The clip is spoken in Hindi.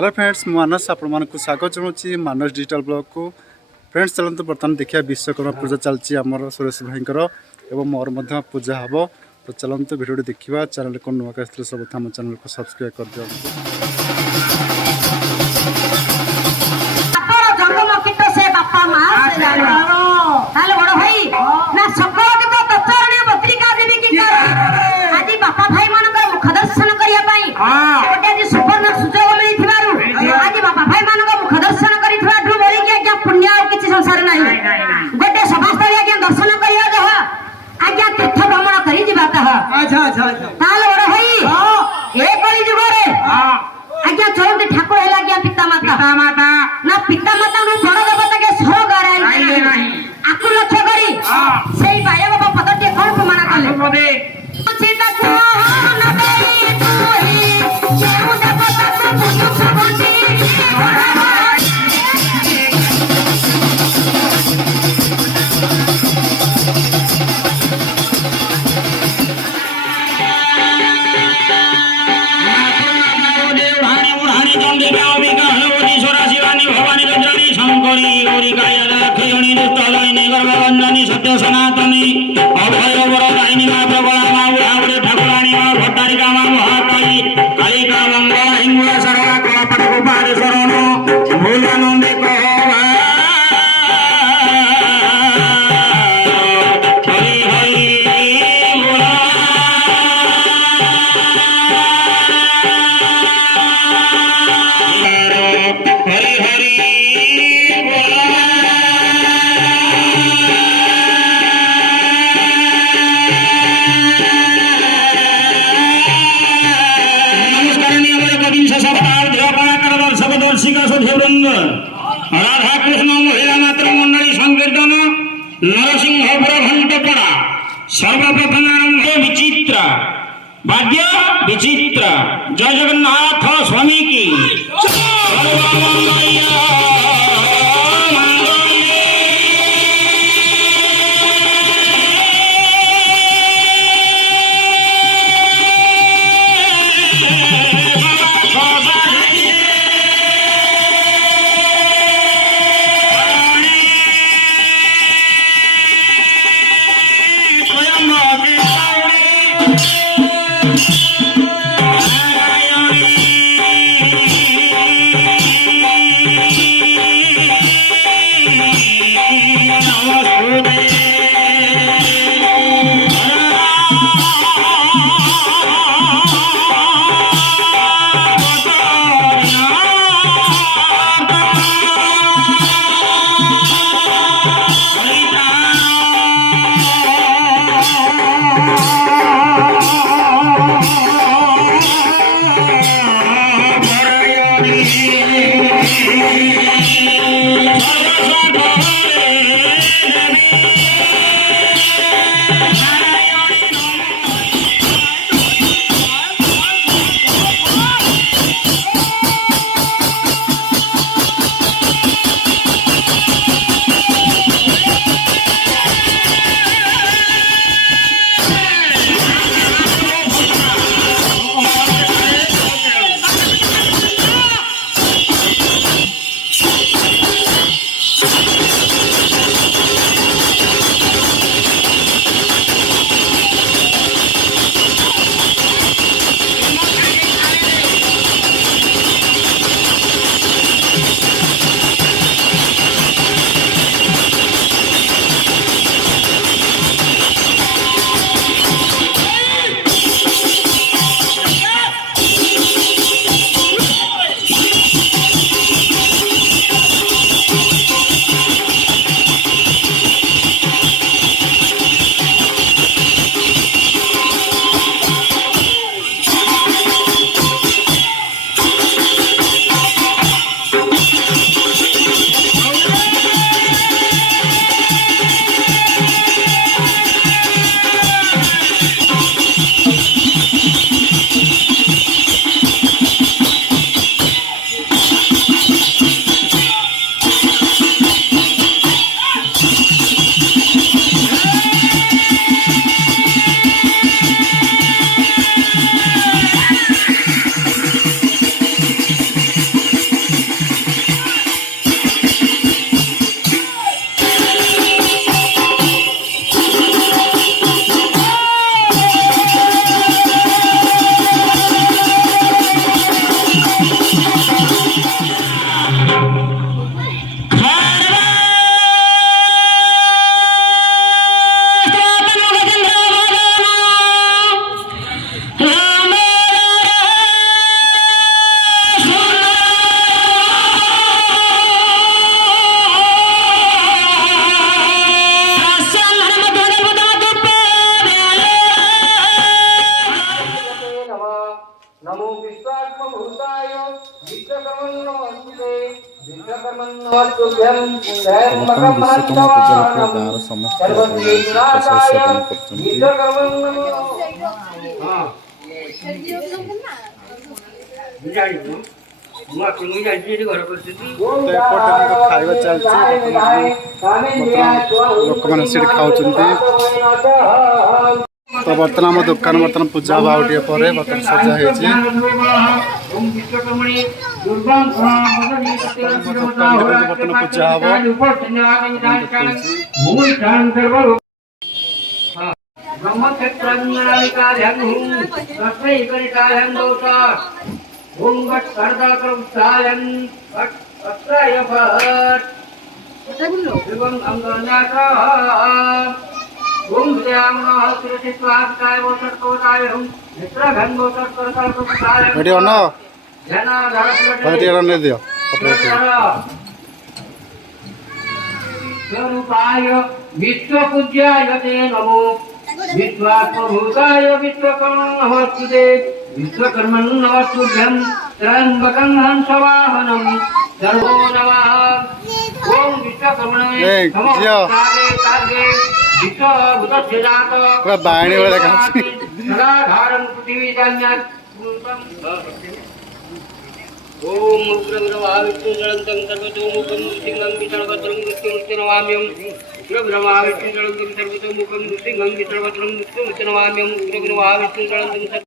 हेलो फ्रेंड्स मानस आपण स्वागत जनाऊँ मानस डिजिटल ब्लॉग को। फ्रेंड्स चलते बर्तमान देखिए विश्वकर्मा पूजा चलती आमर सुरेश भाईकर एवं मोर पूजा हम। तो चलते भिडियो देखा चैनल को नुआ आसते सब आम चैनल को सब्सक्राइब कर दिखाँ। सत्य सनातनी अभय बर दायिनी मा प्रबला मा उड़ावड़े ठाकुराणी मा भट्टारिका मा महाकाली कालिका मंगला हिंगुला सरला कलापट गोपाल शरण भूलानंदे कहवा हरि हरि बोला हरि हरि राधा कृष्ण महिला मात्र मंडली संकीर्तन नरसिंहपुर घंटपड़ा सर्वप्रथम आरंभ विचित्र badhiya विचित्र जय जगन्नाथ स्वामी की नमो विश्वात्मभूताय विश्वकर्मन् नमस्ते विश्वकर्मन् नमस्तुभ्यं विश्वकर्मन् नमो खाଇବା ଚାଲିଛି ଲୋକମାନେ ସେଠି ଖାଉଛନ୍ତି ତ ବର୍ତ୍ତମାନ ଆମ ଦୋକାନ ବର୍ତ୍ତମାନ ପୂଜା ହବା ଆଉ ଟିକେ ପରେ ବର୍ତ୍ତମାନ ସଜା ହେଇଛି ବର୍ତ୍ତମାନ ପୂଜା ହବ ଏଠି ଅନ ଏଠି ଅନ ଦିଅ विश्व पूज्याय ते नमो विश्वात्मभूताय विश्वकर्मन् नमस्ते विश्वकर्मन् नमस्तुभ्यं त्र्यम्बकं हंसवाहनं सर्वो नमः ओम विश्वकर्मणे नमो तागे विश्वभूतस्य जात बाणी वाला देखाচ্ছি सदाधारं पृथिवी जान्यात् ओम उग्रब्रह्मा विष्णु जलंतं सर्वतोमुखं सिंहं विसर्वत्रं विष्णुमुच्चनमाम्यं उग्रब्रह्मा विष्णु जलंतं सर्वतोमुखं सिंहं विसर्वत्रं विष्णुमुच्चनमाम्यं उग्रब्रह्मा विष्णु जलंतं